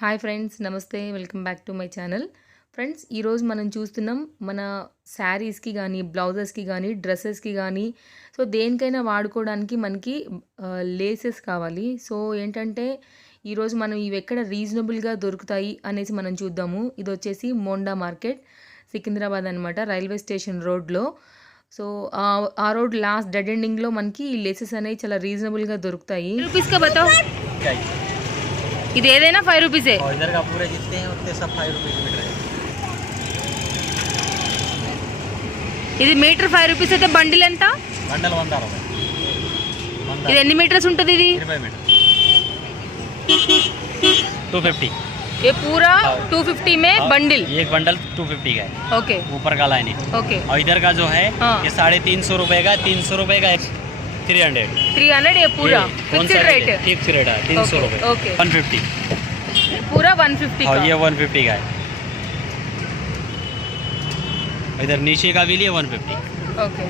Hi friends, నమస్తే. Welcome back to my channel. Friends, ఈరోజు మనం చూస్తున్నాం మన శారీస్కి కానీ, బ్లౌజెస్కి కానీ, డ్రెస్సెస్కి కానీ, సో దేనికైనా వాడుకోవడానికి మనకి లేసెస్ కావాలి. సో ఏంటంటే ఈరోజు మనం ఇవి ఎక్కడ రీజనబుల్గా దొరుకుతాయి అనేసి మనం చూద్దాము. ఇది వచ్చేసి మోండా మార్కెట్, సికింద్రాబాద్ అనమాట, రైల్వే స్టేషన్ రోడ్లో. సో ఆ రోడ్ లాస్ట్ డెడ్ ఎండింగ్లో మనకి ఈ లేసెస్ అనేవి చాలా రీజనబుల్గా దొరుకుతాయి. రూపీస్గా బతావు. ఇది ఏదైనా 5 రూపీసే. इधर का पूरे जितने हैं उतने सब 5 रुपए की मीटर है. ఇది మీటర్ 5 రూపీస్ అయితే బండిల్ ఎంత? बंडल 100 रुपए. ఇది ఎన్ని మీటర్స్ ఉంటుంది? ఇది 20 मीटर 250. ये पूरा 250 में बंडल. एक बंडल 250 का है. ओके ऊपर का लाइन है. ओके. और इधर का जो है हाँ. ये 350 रुपए का, 300 रुपए का 300. ये पूरा फिक्स्ड रेट है. फिक्स रेट है 300 रुपए. ओके. 150 पूरा 150 और का. ये 150 का है. इधर नीचे का भी लिए 150. ఓకే.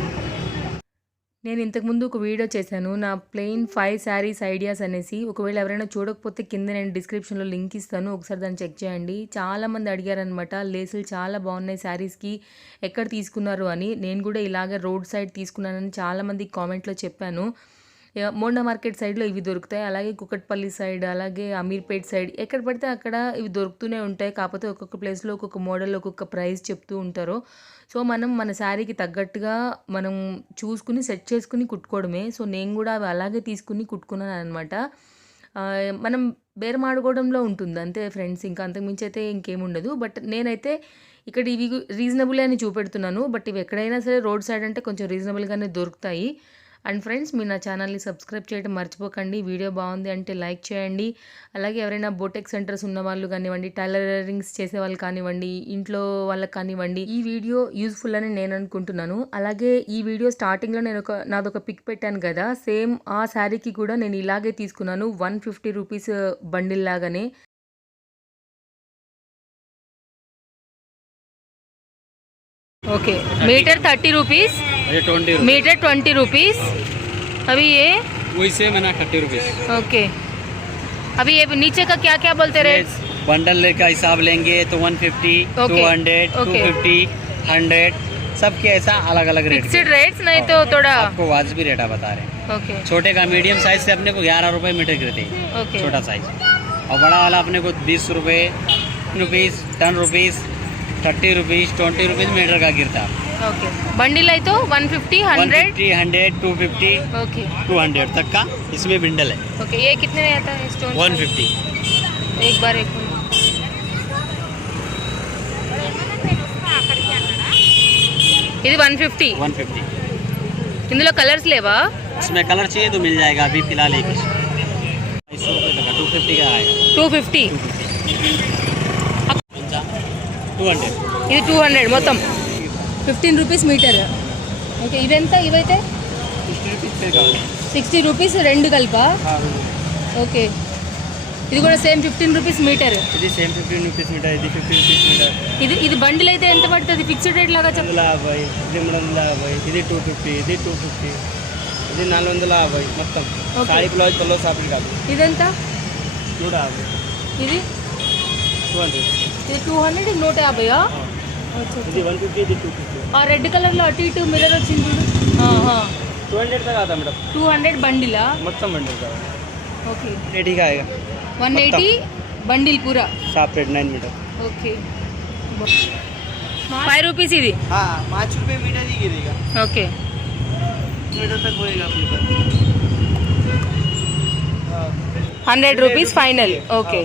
నేను ఇంతకుముందు ఒక వీడియో చేశాను, నా ప్లెయిన్ 5 శారీస్ ఐడియాస్ అనేసి. ఒకవేళ ఎవరైనా చూడకపోతే కింద నేను డిస్క్రిప్షన్లో లింక్ ఇస్తాను, ఒకసారి దాన్ని చెక్ చేయండి. చాలామంది అడిగారనమాట, లేసులు చాలా బాగున్నాయి శారీస్కి, ఎక్కడ తీసుకున్నారు అని. నేను కూడా ఇలాగ రోడ్ సైడ్ తీసుకున్నానని చాలామంది కామెంట్లో చెప్పాను. మోండా మార్కెట్ సైడ్లో ఇవి దొరుకుతాయి, అలాగే కుకట్పల్లి సైడ్, అలాగే అమీర్పేట్ సైడ్, ఎక్కడ పడితే అక్కడ ఇవి దొరుకుతూనే ఉంటాయి. కాకపోతే ఒక్కొక్క ప్లేస్లో ఒక్కొక్క మోడల్, ఒక్కొక్క ప్రైస్ చెప్తూ ఉంటారు. సో మనం మన శారీకి తగ్గట్టుగా మనం చూసుకుని సెట్ చేసుకుని కుట్టుకోవడమే. సో నేను కూడా అవి అలాగే తీసుకుని కుట్టుకున్నాను అనమాట. మనం బేరమాడుకోవడంలో ఉంటుంది అంతే ఫ్రెండ్స్, ఇంకా అంతకుమించి అయితే ఇంకేముండదు. బట్ నేనైతే ఇక్కడ ఇవి రీజనబుల్ అని చూపెడుతున్నాను. బట్ ఇవి ఎక్కడైనా సరే రోడ్ సైడ్ అంటే కొంచెం రీజనబుల్గానే దొరుకుతాయి. అండ్ ఫ్రెండ్స్, మీరు నా ఛానల్ని సబ్స్క్రైబ్ చేయడం మర్చిపోకండి. వీడియో బాగుంది అంటే లైక్ చేయండి. అలాగే ఎవరైనా బొటెక్ సెంటర్స్ ఉన్న వాళ్ళు కానివ్వండి, టైలరింగ్స్ చేసే వాళ్ళు కానివ్వండి, ఇంట్లో వాళ్ళకి కానివ్వండి, ఈ వీడియో యూజ్ఫుల్ అని నేను అనుకుంటున్నాను. అలాగే ఈ వీడియో స్టార్టింగ్లో నేను నాదొక పిక్ పెట్టాను కదా, సేమ్ ఆ శారీకి కూడా నేను ఇలాగే తీసుకున్నాను, 150 రూపీస్ బండిల్ లాగానే. Okay. Meter 30 rupees, meter 20 rupees. अभी ये वही सेम है ना, 30 रुपीस. ओके. अभी ये नीचे का क्या क्या बोलते रहे? बंडल का हिसाब लेंगे तो 150, 200, 250, 100, सबके ऐसा अलग अलग रेट. फिक्स्ड रेट्स नहीं तो थोड़ा आपको वाजबी रेट बता रहे हैं. ओके. छोटे का मीडियम साइज से अपने को 11 रुपए मीटर गिरते हैं. ओके. छोटा साइज. और बड़ा वाला अपने को 20 रुपए, 10 रुपीस, 30 रुपीस, 20 रुपीस मीटर का गिरता. ओके. बंडल है तो 150, 100, 100, 250, ओके, 200 तक का इसमें बंडल है. ओके. ये कितने में आता है स्टोन? 150. एक बार ఇది 150. 150. ఇందులో కలర్స్ లేవా? इसमें कलर चाहिए तो मिल जाएगा. अभी फिलहाल एक 250 रुपये का 250 का आएगा. 250. 200. ఇది 200 మొత్తం 15 రూపీస్ మీటర్. ఓకే. ఇవెంత? ఇవైతే 60 రూపీస్ రెండు కలిపా? ఓకే. ఇది కూడా సేమ్ 15 రూపీస్ మీటర్. ఇది సేమ్ 15 రూపీస్ మీటర్, ఇది 50 రూపీస్ మీటర్. ఇది బండిల్ అయితే ఎంత పడుతుంది? ఫిక్స్డ్ రేట్ లాగా చెప్పు. 250, ఇది 350, ఇది 250, ఇది 250, ఇది 450 మొత్తం. సారీ బ్లౌజ్ పల్లో సాపిడి కాదు. ఇదెంత? 150. ఇది 200. ఇది 200, ఇది 150. ఇది 150, ఇది 250. ఆ రెడ్ కలర్లో అటు ఇటు మిర్రర్ వచ్చింది చూడు. 200 का आता मैडम. 200 బండిలా? మొత్తం బండిల్ का. ఓకే. 80 का आएगा. 180 బండిల్ పూరా. साफ रेट 9 मीटर. ఓకే. 5 రూపీస్ ఇది. हाँ 5 रुपये मीटर ही गिरेगा. ఓకే. मीटर तक होएगा अपने पास. 100 rupees final. Okay.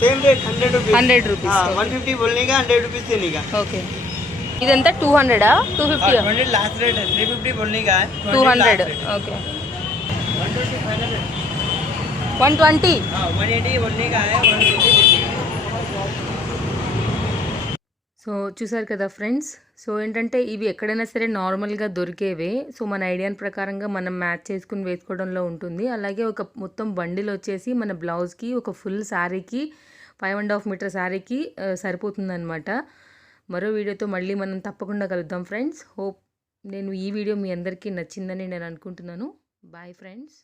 Same rate 100 rupees. 100 rupees. हाँ 150 बोलने का, 100 रुपीस देने का. ఓకే. ఇదంతా 200, 250? 200 लास्ट रेट है. 350 बोलने का है. 200. ఓకే. 120 फाइनल है. 120. हाँ 180 बोलने का है. 150 देने का. సో చూసారు కదా ఫ్రెండ్స్. సో ఏంటంటే ఇవి ఎక్కడైనా సరే నార్మల్గా దొరికేవే. సో మన ఐడియాన్ ప్రకారంగా మనం మ్యాచ్ చేసుకుని వేసుకోవడంలో ఉంటుంది. అలాగే ఒక మొత్తం బండిల్ వచ్చేసి మన బ్లౌజ్కి, ఒక ఫుల్ శారీకి, 5.5 మీటర్ శారీకి సరిపోతుందన్నమాట. మరో వీడియోతో మళ్ళీ మనం తప్పకుండా కలుద్దాం ఫ్రెండ్స్. హోప్ నేను ఈ వీడియో మీ అందరికీ నచ్చిందని నేను అనుకుంటున్నాను. Bye friends.